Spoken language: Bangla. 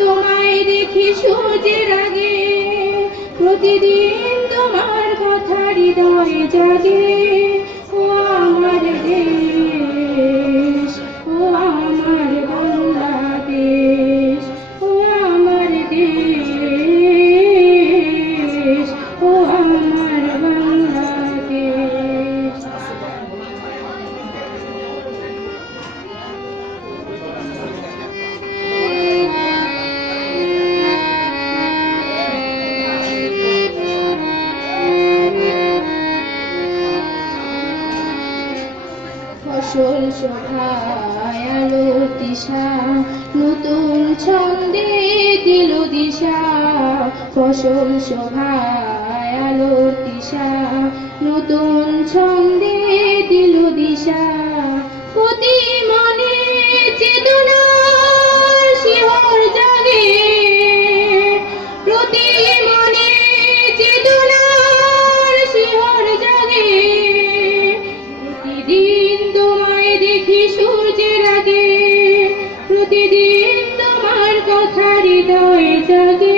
তোমায় দেখি সূর্যের আগে, প্রতিদিন তোমার কথা হৃদয়ে জাগে। ও আমার দেশ, ও আমার বাংলাদেশ, ও আমার দেশ, ও আমার বাংলাদেশ। ফসল শোভায় আলো দিশা, নতুন ছন্দে দিল দিশা। ফসল শোভায় আলো দিশা, নতুন ছন্দে দিল দিশা। প্রতি মনে চেতনার শিহর জাগে, প্রতি মনে চেতনার শিহর জাগে। প্রতিদিন তোমায় দেখি সূর্যের আগে, প্রতিদিন তোমার কথা হৃদয়ে জাগে।